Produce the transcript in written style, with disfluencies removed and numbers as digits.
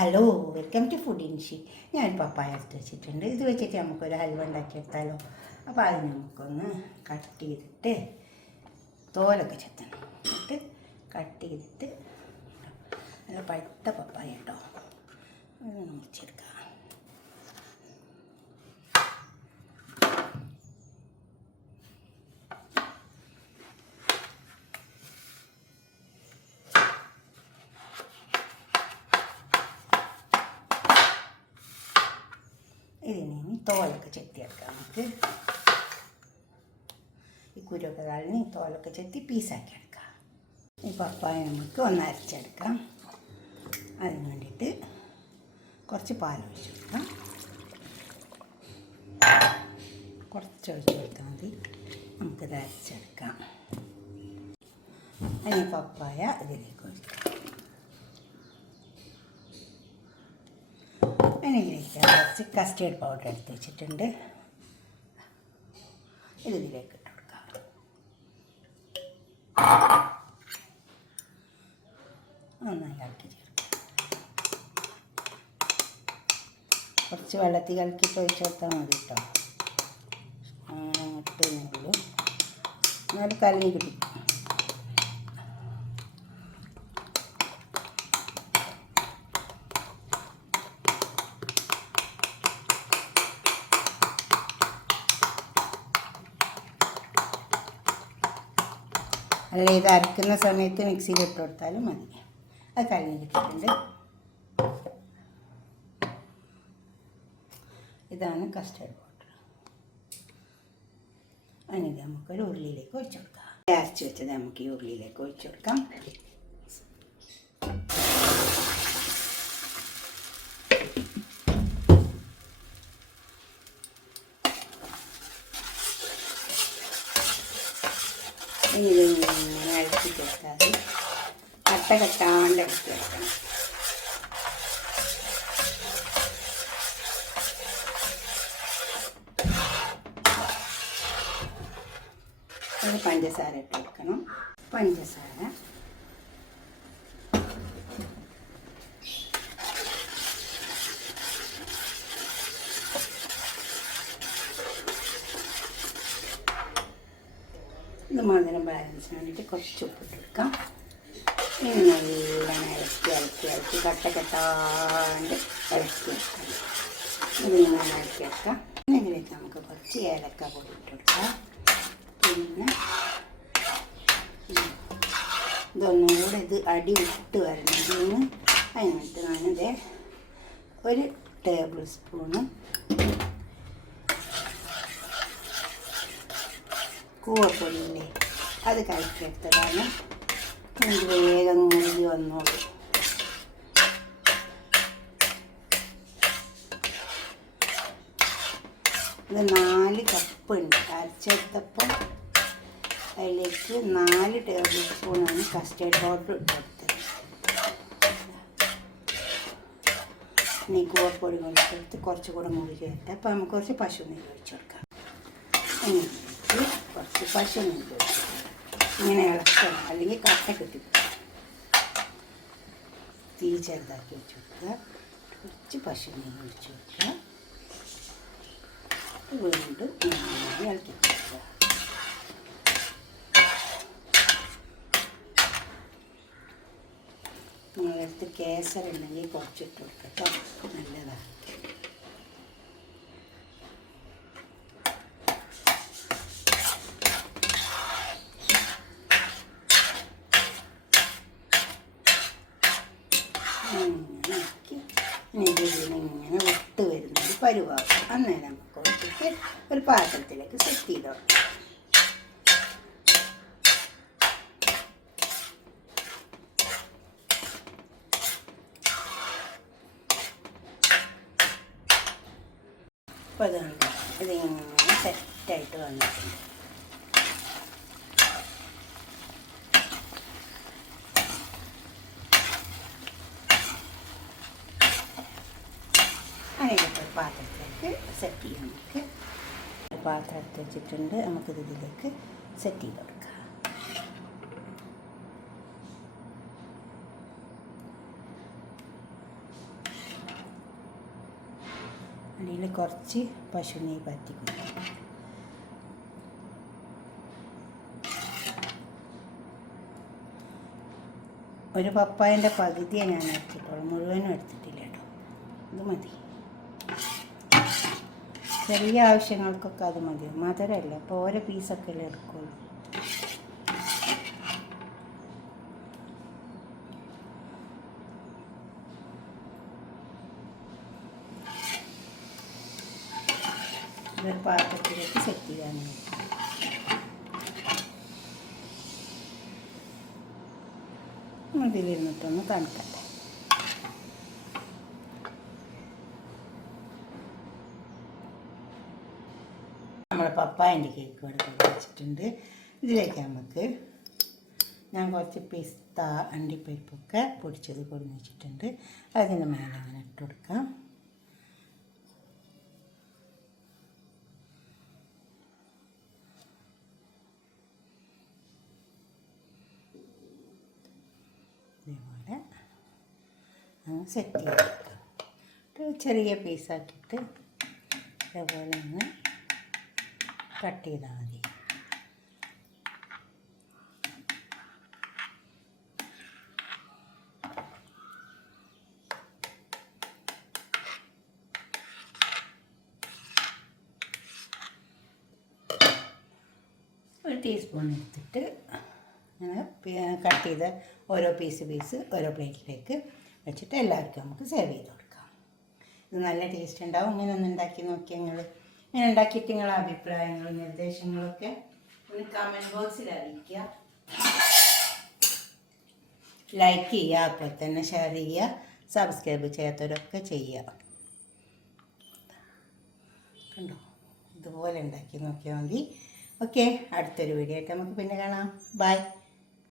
Hello, welcome to food ഇൻഷി. ഞാൻ പപ്പായ എടുത്ത് വെച്ചിട്ടുണ്ട്. ഇത് വെച്ചിട്ട് നമുക്കൊരു ഹൽവ ഉണ്ടാക്കിയെടുത്താലോ. അപ്പോൾ അത് നമുക്കൊന്ന് കട്ട് ചെയ്തിട്ട് തോലൊക്കെ ചെത്തണം. എന്നിട്ട് കട്ട് ചെയ്തിട്ട് നല്ല പഴുത്ത പപ്പായ കേട്ടോ, അത് മുറിച്ചെടുക്കാം. ഇതിനി തോലൊക്കെ ചെത്തിയെടുക്കാം. നമുക്ക് ഈ കുരുവൊക്കെ കളഞ്ഞ് തോലൊക്കെ ചെത്തി പീസാക്കി എടുക്കാം. ഈ പപ്പായ നമുക്ക് ഒന്ന് അരച്ചെടുക്കാം. അതിന് വേണ്ടിയിട്ട് കുറച്ച് പാൽ ഒഴിച്ച് കൊടുക്കാം. കുറച്ച് ഒഴിച്ച് കൊടുത്താൽ മതി. നമുക്കിത് അരച്ചെടുക്കാം. അതിന് പപ്പായ ഇതിലേക്ക് ഒഴിക്കാം. അതിലേക്ക് കുറച്ച് കസ്റ്റേർഡ് പൗഡർ എടുത്ത് വെച്ചിട്ടുണ്ട്. ഇതിലേക്ക് ഇട്ട് കൊടുക്കാം. നന്നായി ഇളക്കി ചേർക്കാം. കുറച്ച് വെള്ളത്തിൽ കലക്കിയിട്ട് ഒഴിച്ച് കൊടുത്താൽ മതി കേട്ടോ. ഇട്ടുള്ളൂ എന്നാലും കലങ്ങി കിട്ടും. അല്ല, ഇത് അരക്കുന്ന സമയത്ത് മിക്സിയിൽ ഇട്ട് കൊടുത്താലും മതി. അത് കലങ്ങി കിട്ടിയിട്ടുണ്ട്. ഇതാണ് കസ്റ്റർഡ് പൗഡർ. അതിന് നമുക്കൊരു ഉരുളിയിലേക്ക് ഒഴിച്ചു കൊടുക്കാം. അരച്ച് വെച്ചത് നമുക്ക് ഈ ഉരുളിയിലേക്ക് ഒഴിച്ചു കൊടുക്കാം. ഇതിങ്ങനെ അരച്ച് ചേർത്താൽ കട്ടാണ്ട് അരച്ച് വെക്കണം. അത് പഞ്ചസാര ഇട്ട് കൊടുക്കണം. പഞ്ചസാര ഇത് മധുരം ബാലൻസിന് വേണ്ടിയിട്ട് കുറച്ച് ഉപ്പിട്ട് കൊടുക്കാം. ഇനി നല്ല ഇളക്കി കട്ടാണ്ട് ഇളക്കി വെക്കാം. ഇതിങ്ങനെ ഇളക്കി വെക്കാം. ഇതിലേക്ക് നമുക്ക് കുറച്ച് ഏലക്ക പൊടി ഇട്ട് കൊടുക്കാം. പിന്നെ ഇതൊന്നുകൂടെ ഇത് അടി വിട്ട് വരണതിന് അതിനകത്ത് ഞാനിത് 1 ടേബിൾ സ്പൂണ് കൂവപ്പൊടിയില്ലേ, അത് കലക്കിയെടുത്തതാണ്. എനിക്ക് വേഗം മുഴുകി വന്നോളൂ. ഇത് 4 കപ്പ് ഉണ്ട്. അരച്ചെടുത്തപ്പോൾ അതിലേക്ക് 4 ടേബിൾ സ്പൂണാണ് കസ്റ്റേർഡ് പൗഡർ ഇട്ടെടുത്തത്. ഇനി കൂവപ്പൊടി കൊണ്ടെടുത്ത് കുറച്ചുകൂടെ മുഴുകി വരട്ടെ. അപ്പോൾ നമുക്ക് കുറച്ച് പശു നെയ്യ് ഒഴിച്ചു കൊടുക്കാം. കുറച്ച് പശു നെയ്യ് ഒഴിച്ചു ഇങ്ങനെ ഇളക്കണം, അല്ലെങ്കിൽ കട്ട കിട്ടി. തീ ചെറുതാക്കി വെച്ച് കൊടുക്കുക. കുറച്ച് പശു നെയ്യ് ഒഴിച്ച് കൊടുക്കുക. വീണ്ടും നന്നായി ഇളക്കി കൊടുക്കുക. നിങ്ങളടുത്ത് കേസറുണ്ടെങ്കിൽ കുറച്ചിട്ട് കൊടുക്കട്ടോ, നല്ലതാണ്. ഇങ്ങനെ വിട്ട് വരുന്നത് പരുവാക്കും. അന്നേരം നമുക്ക് വെച്ചിട്ട് ഒരു പാത്രത്തിലേക്ക് സെറ്റ് ചെയ്തോ. അപ്പോൾ അതുകൊണ്ട് ഇതിങ്ങനെ സെറ്റായിട്ട് വന്നിട്ടുണ്ട്. അതിലേക്ക് പാത്രത്തിലേക്ക് സെറ്റ് ചെയ്യാം. നമുക്ക് പാത്രം എടുത്ത് വെച്ചിട്ടുണ്ട്. നമുക്കിത് ഇതിലേക്ക് സെറ്റ് ചെയ്ത് കൊടുക്കാം. അതിൽ കുറച്ച് പശു നെയ്യ് പറ്റി കൊടുക്കും. ഒരു പപ്പായൻ്റെ പകുതിയെ ഞാൻ എടുത്തിട്ടുള്ളൂ, മുഴുവനും എടുത്തിട്ടില്ല കേട്ടോ. ഇത് മതി, ചെറിയ ആവശ്യങ്ങൾക്കൊക്കെ അത് മതി. മധുരമല്ല, അപ്പോൾ ഓരോ പീസൊക്കെ അല്ലേ എടുക്കുള്ളൂ. ഇതൊരു പാത്രത്തിലേക്ക് സെറ്റ് ചെയ്യാൻ ഇതിലിരുന്നിട്ടൊന്ന് തണുക്കട്ടെ. നമ്മുടെ പപ്പായൻ്റെ കേക്ക് ഇവിടെ വെച്ചിട്ടുണ്ട്. ഇതിലേക്ക് നമുക്ക് ഞാൻ കുറച്ച് പിസ്ത അണ്ടിപ്പരിപ്പൊക്കെ പൊടിച്ചത് കൊടുന്ന് വെച്ചിട്ടുണ്ട്. അതിൻ്റെ മേലെ അങ്ങനെ ഇട്ട് കൊടുക്കാം. ഇതേപോലെ സെറ്റ് ചെയ്ത് കൊടുക്കാം. ചെറിയ പീസാക്കിയിട്ട് ഇതേപോലെ ഒന്ന് കട്ട് ചെയ്താൽ മതി. ഒരു ടീസ്പൂൺ എടുത്തിട്ട് അങ്ങനെ കട്ട് ചെയ്ത് ഓരോ പീസ് ഓരോ പ്ലേറ്റിലേക്ക് വെച്ചിട്ട് എല്ലാവർക്കും നമുക്ക് സെർവ് ചെയ്ത് കൊടുക്കാം. ഇത് നല്ല ടേസ്റ്റ് ഉണ്ടാവും. ഇങ്ങനെ ഒന്ന് ഉണ്ടാക്കി നോക്കി നിങ്ങൾ. ഇങ്ങനെ ഉണ്ടാക്കിയിട്ട് നിങ്ങളുടെ അഭിപ്രായങ്ങളും നിർദ്ദേശങ്ങളൊക്കെ ഒന്ന് കമൻറ്റ് ബോക്സിൽ അറിയിക്കുക. ലൈക്ക് ചെയ്യുക, അപ്പോൾ തന്നെ ഷെയർ ചെയ്യുക, സബ്സ്ക്രൈബ് ചെയ്യാത്തവരൊക്കെ ചെയ്യുക. കണ്ടോ, ഇതുപോലെ ഉണ്ടാക്കി നോക്കിയാൽ മതി. ഓക്കെ, അടുത്തൊരു വീഡിയോ ആയിട്ട് നമുക്ക് പിന്നെ കാണാം. ബൈ.